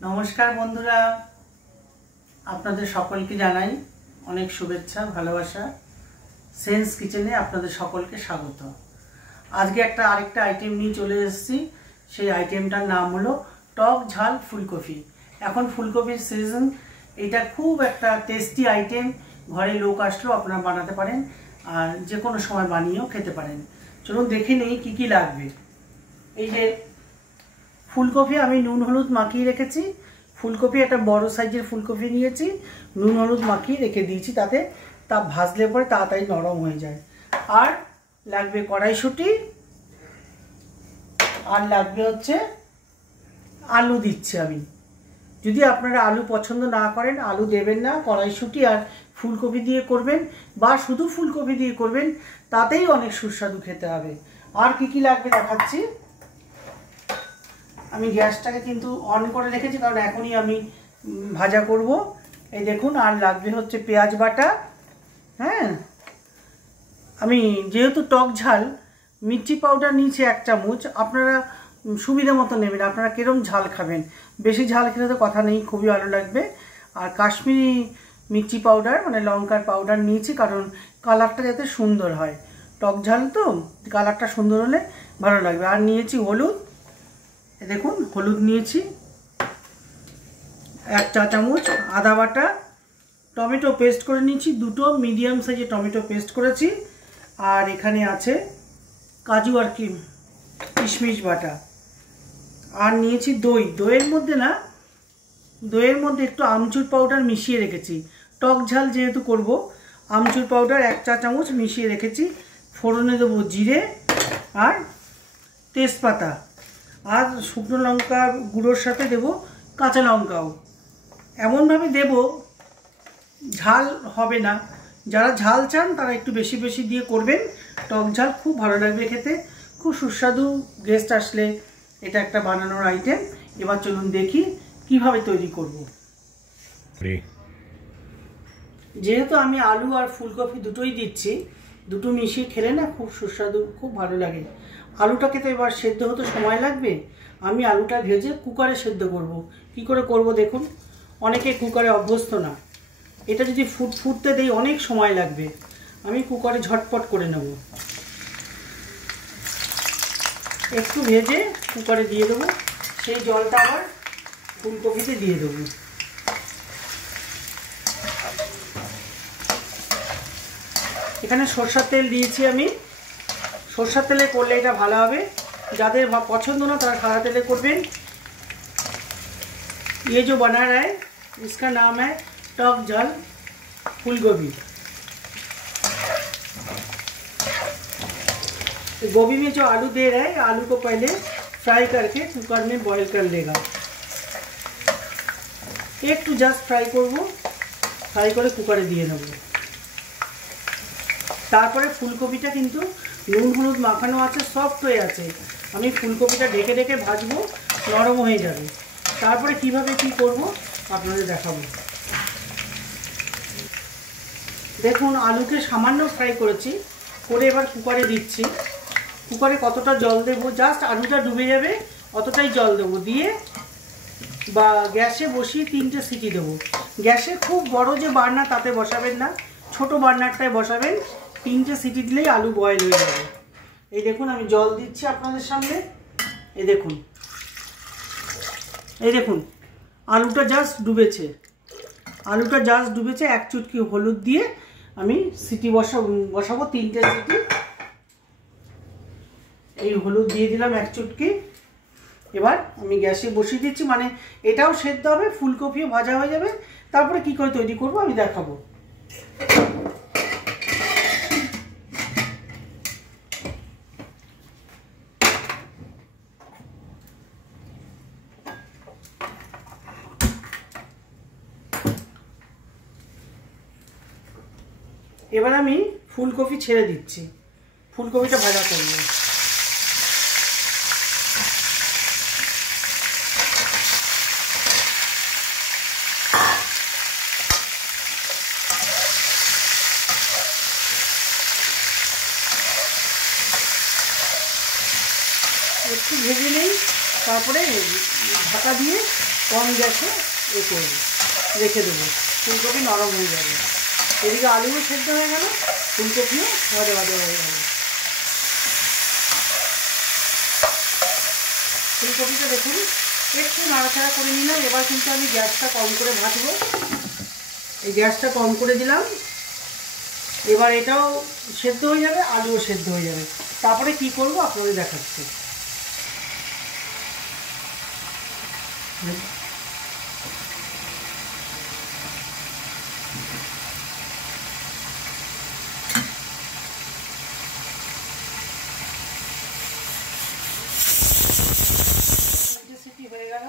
नमस्कार बंधुरा आपनादेर सकलके जानाई अनेक शुभेच्छा भालोबासा। सेंस किचेने आपनादेर सकलके स्वागत। आजके आरेकटा आइटेम निये चले एसेछि। सेई आइटेमटार नाम हलो टक झाल फुलकपि। एखन फुलकपिर सीजन, एटा खूब एकटा टेस्टी आइटेम। घरे लोक आसलेও आपनारा बानाते पारेन और जे कोनो समय बानिয়েও खेते पारेन। चलुन देखे नेই কি लागবে। এই যে फुलकपि आमी नुन हलुद माखिए रेखेছি। फुलकपि एक बड़ साइजेर फुलकपि निয়েছি, नुन हलुद माखिए रेखे दिয়েছি ताते ता भाजले परे ताड़ाताड़ी नरम हो जाए। और लागबे कड़ाईशुटी और लागबे হচ্ছে आलू दिচ্ছি আমি। যদি আপনারা আলু পছন্দ না করেন আলু দেবেন না, কড়াইশুঁটি আর ফুলকপি দিয়ে করবেন বা শুধু ফুলকপি দিয়ে করবেন, তাতেই অনেক সুস্বাদু খেতে হবে। আর কি লাগবে দেখাচ্ছি। আমি গ্যাসটাকে কিন্তু অন করে রেখেছি কারণ এখনই আমি ভাজা করব। এই দেখুন, আর লাগবে হচ্ছে পেঁয়াজ বাটা। হ্যাঁ, আমি যেহেতু টক ঝাল মির্চি পাউডার নিয়েছি 1 চামচ। আপনারা সুবিধা মতো নেবেন, আপনারা কিরকম ঝাল খাবেন। বেশি ঝাল খেলে তো কথা নেই, খুবই ভালো লাগবে। আর কাশ্মীরি মির্চি পাউডার মানে লঙ্কার পাউডার নিয়েছি কারণ কালারটা যাতে সুন্দর হয়। টক ঝাল তো কালারটা সুন্দর হলে ভালো লাগবে। আর নিয়েছি হলুদ, দেখুন হলুদ নিয়েছি 1 চা চামচ। আদা বাটা, টমেটো পেস্ট করে নিয়েছি 2টো মিডিয়াম সাইজের টমেটো পেস্ট করেছি। আর এখানে আছে কাজু আর কিশমিশ বাটা। আর নিয়েছি দই। দইয়ের মধ্যে একটু আমচুর পাউডার মিশিয়ে রেখেছি। টক ঝাল যেহেতু করব, আমচুর পাউডার 1 চা চামচ মিশিয়ে রেখেছি। ফোড়নে দেবো জিরে আর তেজপাতা, আর শুকনো লঙ্কা গুঁড়োর সাথে দেব কাঁচা লঙ্কাও। এমনভাবে দেব ঝাল হবে না। যারা ঝাল চান তারা একটু বেশি বেশি দিয়ে করবেন। টক ঝাল খুব ভালো লাগবে খেতে, খুব সুস্বাদু। গেস্ট আসলে এটা একটা বানানোর আইটেম। এবার চলুন দেখি কিভাবে তৈরি করব। যেহেতু আমি আলু আর ফুলকপি দুটোই দিচ্ছি, দুটো মিশিয়ে খেলে না খুব সুস্বাদু, খুব ভালো লাগে। আলুটাকে তো এবার সেদ্ধ হতে সময় লাগবে। আমি আলুটা ভেজে কুকারে সেদ্ধ করব। কি করে করব দেখুন। অনেকে কুকারে অভ্যস্ত না, এটা যদি ফুটতে দেই অনেক সময় লাগবে। আমি কুকারে ঝটপট করে নেব। একটু ভেজে কুকারে দিয়ে দেবো, সেই জলটা আবার ফুলকপিতে দিয়ে দেবো। এখানে সরষের তেল দিয়েছি আমি। সরষের তেলে করলে এটা ভালো হবে। যাদের পছন্দ না তারা সাদা তেলে করবেন। ये जो बना रहा है इसका नाम है टक झाल फूलगोभी। गोभी में जो आलू दे रहा है, आलू को पहले फ्राई करके कुकर में बॉईल कर लेगा। একটু জাস্ট ফ্রাই করব, ফ্রাই করে কুকারে দিয়ে নেব। তারপরে ফুলকপিটা কিন্তু নুন হলুদ মাখানো আছে, সফট হয়ে আছে। আমি ফুলকপিটা ঢেকে ঢেকে ভাজবো, নরম হয়ে যাবে। তারপরে কিভাবে কি করব আপনাদের দেখাবো। দেখুন আলুকে সামান্য ফ্রাই করেছি, করে এবার কুকারে দিচ্ছি। কুকারে কতটা জল দেব, জাস্ট আলুটা ডুবে যাবে অতটাই জল দেবো। দিয়ে বা গ্যাসে বসিয়ে 3টে সিটি দেবো। গ্যাসে খুব বড় যে বার্নার তাতে বসাবেন না, ছোট বার্নারটায় বসাবেন। 3টে সিটি দিলেই আলু বয়েল হয়ে যাবে। এই দেখুন আমি জল দিচ্ছি আপনাদের সামনে। এই দেখুন আলুটা জাস্ট ডুবেছে। আলুটা জাস্ট ডুবেছে। 1 চুটকি হলুদ দিয়ে আমি সিটি বসাবো 3টে সিটি। এই হলুদ দিয়ে দিলাম 1 চুটকি। এবার আমি গ্যাসে বসিয়ে দিচ্ছি, মানে এটাও সেদ্ধ হবে, ফুলকপিও ভাজা হয়ে যাবে। তারপরে কি করে তৈরি করব আমি দেখাবো। এবার আমি ফুলকপি ছেড়ে দিচ্ছি, ফুলকপিটা ভাজা করব। একটু ভেজে নেই, তারপরে ঢাকা দিয়ে কম গ্যাসে রেখে দেবো। ফুলকপি নরম হয়ে যাবে। এদিকে আলুও সেদ্ধ হয়ে গেল, ফুলকপিও ভাজা ভাজা হয়ে গেল। ফুলকপিটা দেখুন একটু নাড়াচাড়া করে নিলাম। এবার কিন্তু আমি গ্যাসটা কম করে ভাজবো। এই গ্যাসটা কম করে দিলাম। এবার এটাও সেদ্ধ হয়ে যাবে, আলুও সেদ্ধ হয়ে যাবে। তারপরে কি করব আপনাদের দেখাচ্ছি। সিটি হয়ে গেল।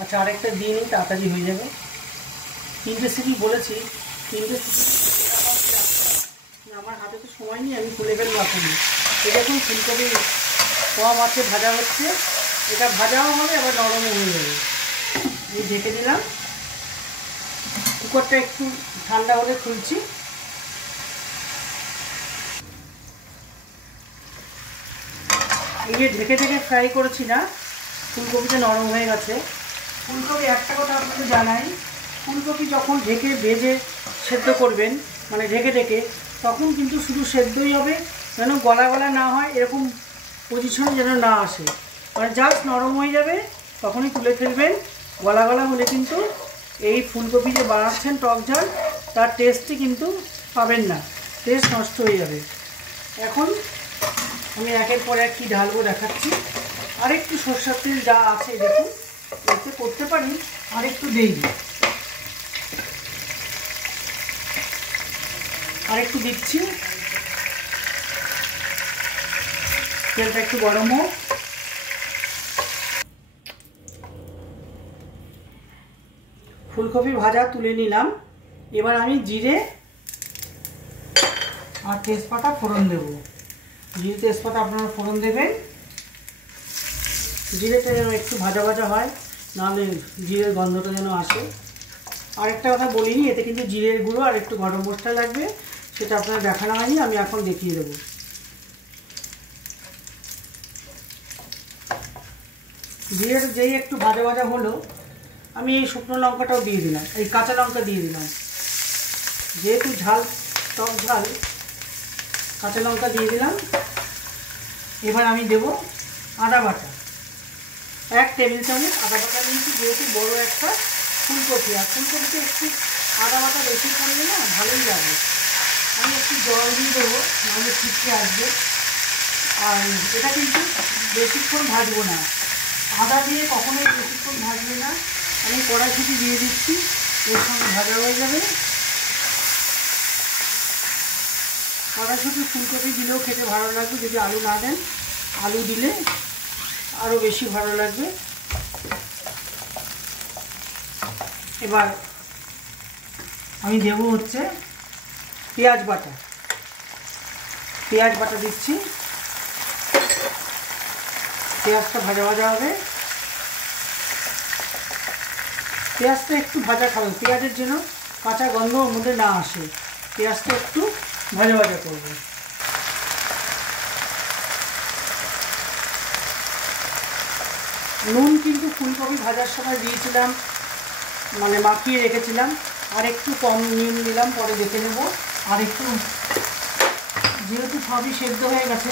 আচ্ছা, আরেকটা দিয়ে নিই, তাড়াতাড়ি হয়ে যাবে। 3টে সিটি বলেছি, 3টে সিটি আমার হাতে তো সময় নেই, আমি খুলে ফেলবো এখন। এটা এখন ফুলকপি কম আছে ভাজা হচ্ছে, এটা ভাজাও হবে আবার নরমও হয়ে যাবে। এই ঢেকে দিলাম। কুকারটা একটু ঠান্ডা হলে খুলছি। এই যে ঢেকে ঢেকে ফ্রাই করেছি না, ফুলকপিটা নরম হয়ে গেছে। ফুলকপি একটা কথা আপনাদের জানাই, ফুলকপি যখন ঢেকে ভেজে সেদ্ধ করবেন, মানে ঢেকে ঢেকে, তখন কিন্তু শুধু সেদ্ধই হবে, যেন গলা গলা না হয়, এরকম পজিশন যেন না আসে। মানে জাস্ট নরম হয়ে যাবে, তখনই তুলে ফেলবেন। গলা গলা হলে কিন্তু এই ফুলকপি যে বানাচ্ছেন টক ঝাল, তার টেস্টই কিন্তু পাবেন না, টেস্ট নষ্ট হয়ে যাবে। এখন আমি একের পর এক কী ঢালবো দেখাচ্ছি। আরেকটু সরষের তেল যা আছে দেখুন, এতে করতে পারি, আরেকটু দেই, আরেকটু দিচ্ছি। তেলটা একটু গরম হোক। ফুলকপি ভাজা তুলে নিলাম। এবার আমি জিরে আর তেজপাতা ফোড়ন দেব। জিরে তেজপাতা আপনারা ফোড়ন দেবেন। জিরেটা যেন একটু ভাজা ভাজা হয়, নাহলে জিরের গন্ধটা যেন আসে। আরেকটা কথা বলিনি, এতে কিন্তু জিরের গুঁড়ো আর একটু গরম মশলা লাগবে, সেটা আপনারা দেখানো হয়নি, আমি এখন দেখিয়ে দেবো। জিরের যেই একটু ভাজা ভাজা হলো, আমি এই শুকনো লঙ্কাটাও দিয়ে দিলাম, এই কাঁচা লঙ্কা দিয়ে দিলাম। যেহেতু ঝাল, টক ঝাল, কাঁচা লঙ্কা দিয়ে দিলাম। এবার আমি দেব আদা বাটা, 1 টেবিল চামচ আদা বাটা নিয়েছি। যেহেতু বড় একটা ফুলকপি, আর ফুলকপিতে একটু আদা বাটা বেশি করলে না ভালোই লাগে। আমি একটু জল দিয়ে দেবো, নাহলে ছিটকে আসবে। আর এটা কিন্তু বেশিক্ষণ ভাজবো না, আদা দিয়ে কখনোই বেশিক্ষণ ভাজবে না। আমি কড়াইশুঁটি দিয়ে দিচ্ছি, এর সঙ্গে ভাজা হয়ে যাবে। কড়াইশুঁটি ফুলকপি দিলেও খেতে ভালো লাগবে, যদি আলু না দেন, আলু দিলে আরও বেশি ভালো লাগবে। এবার আমি দেব হচ্ছে পেঁয়াজ বাটা। পেঁয়াজ বাটা দিচ্ছি। পেঁয়াজটা ভাজা ভাজা হবে। পেঁয়াজটা একটু ভাজা খাবেন, পেঁয়াজের যেন কাঁচা গন্ধ ওর মধ্যে না আসে। পেঁয়াজটা একটু ভাজা ভাজা করবো। নুন কিন্তু ফুলকপি ভাজার সময় দিয়েছিলাম, মানে মাখিয়ে রেখেছিলাম। আর একটু কম নুন দিলাম, পরে দেখে নেব। আর একটু, যেহেতু সবই সেদ্ধ হয়ে গেছে,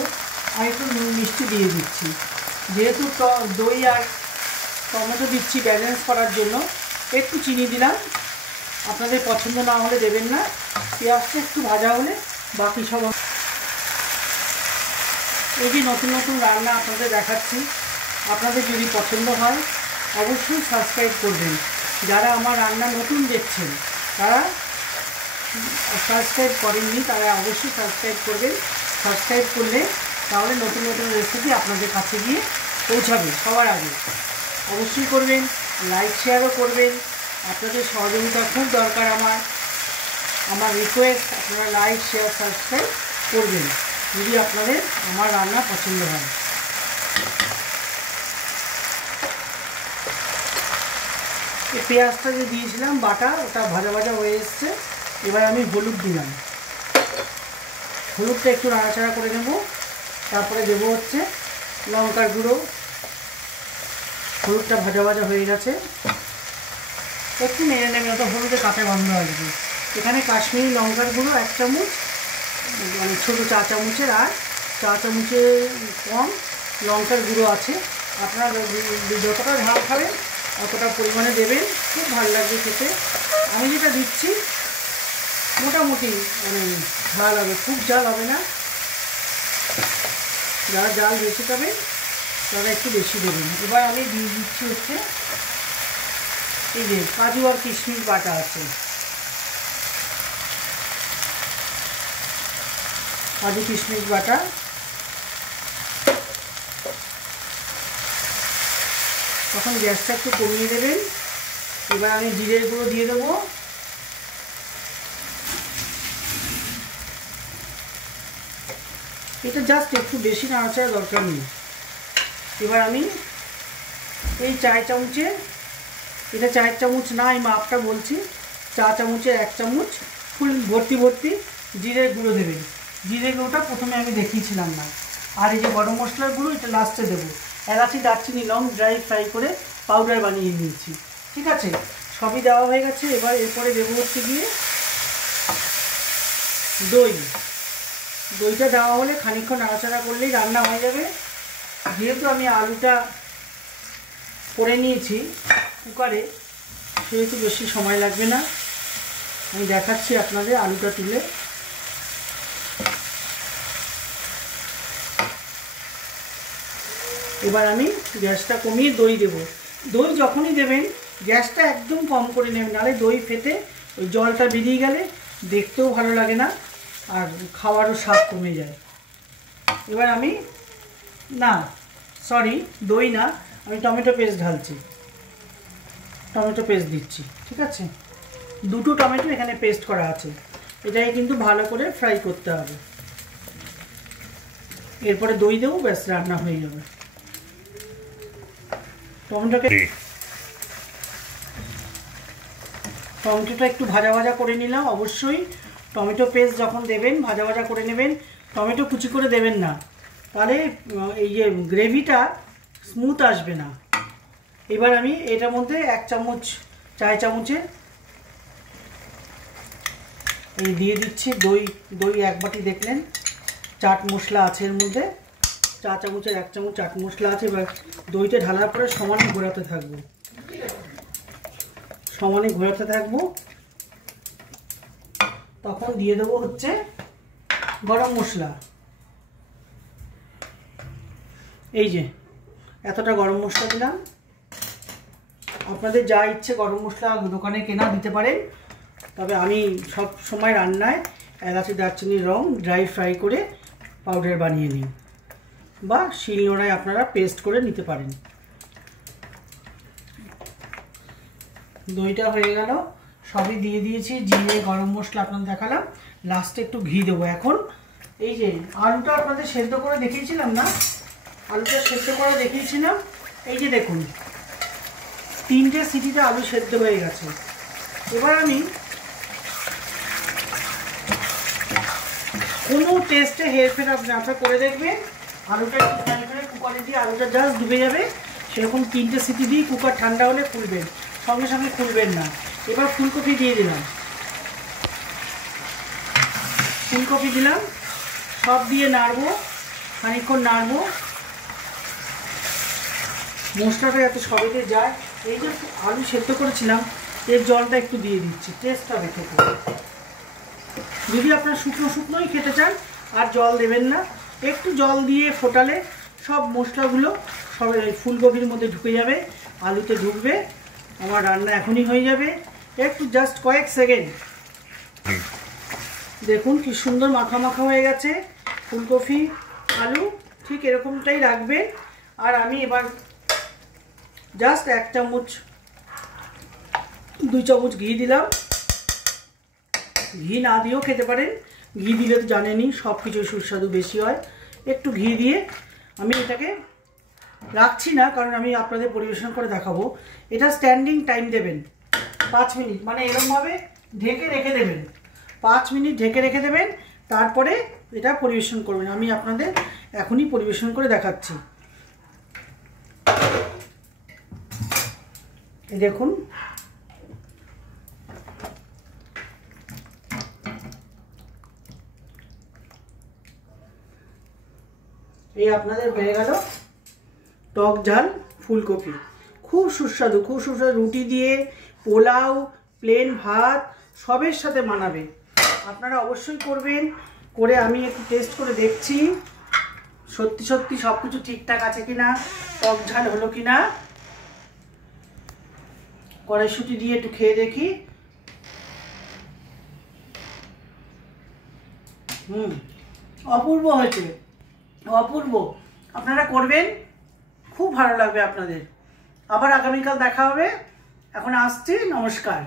আর একটু নুন মিষ্টি দিয়ে দিচ্ছি। যেহেতু দই আর টমেটো দিচ্ছি ব্যালেন্স করার জন্য, একটু চিনি দিলাম। আপনাদের পছন্দ না হলে দেবেন না। পেঁয়াজটা একটু ভাজা হলে বাকি সব। এই যে নতুন নতুন রান্না আপনাদের দেখাচ্ছি, আপনাদের যদি পছন্দ হয় অবশ্যই সাবস্ক্রাইব করবেন। যারা আমার রান্না নতুন দেখছেন, তারা সাবস্ক্রাইব করেননি, তারা অবশ্যই সাবস্ক্রাইব করবেন। সাবস্ক্রাইব করলে তাহলে নতুন নতুন রেসিপি আপনাদের কাছে গিয়ে পৌঁছাবে সবার আগে। অবশ্যই করবেন, লাইক শেয়ারও করবেন। আপনাদের সহযোগিতা খুব দরকার আমার রিকোয়েস্ট, আপনারা লাইক শেয়ার সাবস্ক্রাইব করবেন যদি আপনাদের আমার রান্না পছন্দ হয়। এই পেঁয়াজটা যে দিয়েছিলাম বাটা, ওটা ভাজা ভাজা হয়ে এসছে। এবার আমি হলুদ দিলাম। হলুদটা একটু নাড়াচাড়া করে নেব। তারপরে দেবো হচ্ছে লঙ্কার গুঁড়ো, হলুদটা ভাজা ভাজা হয়ে গেছে, একটু নেড়ে নেবে, অত হলুদে কাঁচা গন্ধ আসবে। এখানে কাশ্মীরি লঙ্কার গুঁড়ো 1 চামচ, মানে ছোটো চা চামচের, আর চা চামচের কম লঙ্কার গুঁড়ো আছে। আপনারা যতটা ঝাল খাবেন অতটা পরিমাণে দেবেন, খুব ভালো লাগবে খেতে। আমি যেটা দিচ্ছি মোটামুটি মানে ঝাল হবে, খুব ঝাল হবে না। যারা ঝাল বেশি খাবেন তারা একটু বেশি দেবেন। এবার আমি দিয়ে দিচ্ছি হচ্ছে এই যে কাজু আর কিশমিশ বাটা আছে, কাজু কিশমিশ বাটা। তখন গ্যাসটা একটু কমিয়ে দেবেন। এবার আমি জিরের গুঁড়ো দিয়ে দেবো, এটা জাস্ট একটু বেশি নাড়াচাড়া দরকার নেই। এবার আমি এই চায় চামচে, এটা 4 চামচ না, আমি মাপটা বলছি, চা চামচের 1 চামচ ফুল ভর্তি ভর্তি জিরের গুঁড়ো দেবেন। জিরের গুঁড়োটা প্রথমে আমি দেখিয়েছিলাম না। আর এই যে গরম মশলার গুঁড়ো এটা লাস্টে দেবো। এলাচি, দারচিনি, লং ড্রাই ফ্রাই করে পাউডার বানিয়ে নিয়েছি। ঠিক আছে, সবই দেওয়া হয়ে গেছে। এবার এরপরে দেবো হচ্ছে গিয়ে দই। দইটা দেওয়া হলে খানিকক্ষণ নাড়াচাড়া করলেই রান্না হয়ে যাবে। যেহেতু আমি আলুটা করে নিয়েছি কুকারে, সেহেতু বেশি সময় লাগবে না। আমি দেখাচ্ছি আপনাদের আলুটা তুলে। এবার আমি গ্যাসটা কমিয়ে দই দেব। দই যখনই দেবেন গ্যাসটা একদম কম করে নেবেন, নাহলে দই ফেটে ওই জলটা বেরিয়ে গেলে দেখতেও ভালো লাগে না, আর খাওয়ারও স্বাদ কমে যায়। এবার আমি দই না, আমি টমেটো পেস্ট ঢালছি, টমেটো পেস্ট দিচ্ছি। ঠিক আছে, 2টো টমেটো এখানে পেস্ট করা আছে। এটাকে কিন্তু ভালো করে ফ্রাই করতে হবে। এরপরে দই দেবো, ব্যাস রান্না হয়ে যাবে। টমেটোটা একটু ভাজা ভাজা করে নিলাম। অবশ্যই টমেটো পেস্ট যখন দেবেন ভাজা ভাজা করে নেবেন, টমেটো কুচি করে দেবেন না, তাহলে এই যে গ্রেভিটা স্মুথ আসবে না। এবার আমি এটার মধ্যে 1 চামচ, চায় চামচে এই দিয়ে দিচ্ছি দই। 1 বাটি দেখলেন। চাট মশলা আছে এর মধ্যে, চা চামচের 1 চামচ চাট মশলা আছে। এবার দইটা ঢালার পরে সমানে ঘোরাতে থাকবো, সমানে ঘোরাতে থাকবো। তখন দিয়ে দেবো হচ্ছে গরম মশলা। এই যে এতটা গরম মশলা দিলাম। আপনাদের যা ইচ্ছে গরম মশলা দোকানে কেনা দিতে পারেন, তবে আমি সব সময় রান্নায় এলাচি, দারচিনির রং ড্রাই ফ্রাই করে পাউডার বানিয়ে নিই, বা শিলনোড়ায় আপনারা পেস্ট করে নিতে পারেন। দইটা হয়ে গেল, সবই দিয়ে দিয়েছি, জিরে, গরম মশলা আপনাদের দেখালাম। লাস্টে একটু ঘি দেবো। এখন এই যে আলুটা আপনাদের সেদ্ধ করে দেখিয়েছিলাম না, আলুটা সেদ্ধ করে দেখিয়েছিলাম। এই যে দেখুন 3টে সিটিতে আলু সেদ্ধ হয়ে গেছে। এবার আমি কোনো টেস্টে হেরফের আপনারা করে দেখবেন। আলুটা একটু করে কুকারে দিয়ে আলুটা জাস্ট ডুবে যাবে, সেরকম 3টে সিটি দিয়ে কুকার ঠান্ডা হলে খুলবেন, সঙ্গে সঙ্গে খুলবেন না। এবার ফুলকপি দিয়ে দিলাম, ফুলকপি দিলাম, সব দিয়ে নাড়বো, খানিকক্ষণ নাড়বো। মশলাটা যাতে সবেতে যায়। এই যে আলু সেদ্ধ করেছিলাম এর জলটা একটু দিয়ে দিচ্ছি, টেস্ট হবে খেতে। যদি আপনারা শুকনো শুকনোই খেতে চান আর জল দেবেন না, একটু জল দিয়ে ফোটালে সব মশলাগুলো সব ফুলকপির মধ্যে ঢুকে যাবে, আলুতে ঢুকবে। আমার রান্না এখনই হয়ে যাবে, একটু জাস্ট কয়েক সেকেন্ড। দেখুন কি সুন্দর মাখা মাখা হয়ে গেছে ফুলকপি আলু, ঠিক এরকমটাই রাখবেন। আর আমি এবার জাস্ট 1 চামচ 2 চামচ ঘি দিলাম। ঘি না দিয়েও খেতে পারেন, ঘি দিলে তো জানেনই সব কিছু সুস্বাদু বেশি হয়। একটু ঘি দিয়ে আমি এটাকে রাখছি না, কারণ আমি আপনাদের পরিবেশন করে দেখাবো। এটা স্ট্যান্ডিং টাইম দেবেন 5 মিনিট, মানে এরকমভাবে ঢেকে রেখে দেবেন। 5 মিনিট ঢেকে রেখে দেবেন, তারপরে এটা পরিবেশন করবেন। আমি আপনাদের এখনই পরিবেশন করে দেখাচ্ছি। দেখুন এই আপনাদের হয়ে গেল টক ঝাল ফুলকপি। খুব সুস্বাদু, খুব সুস্বাদু। রুটি দিয়ে, পোলাও, প্লেন ভাত সবের সাথে মানাবে। আপনারা অবশ্যই করবেন। করে আমি একটু টেস্ট করে দেখছি সত্যি সত্যি সব কিছু ঠিকঠাক আছে কিনা, টক ঝাল হলো কিনা। কড়াইশুঁটি দিয়ে একটু খেয়ে দেখি। অপূর্ব হয়েছে, অপূর্ব। আপনারা করবেন, খুব ভালো লাগবে আপনাদের। আবার আগামীকাল দেখা হবে। এখন আসছি, নমস্কার।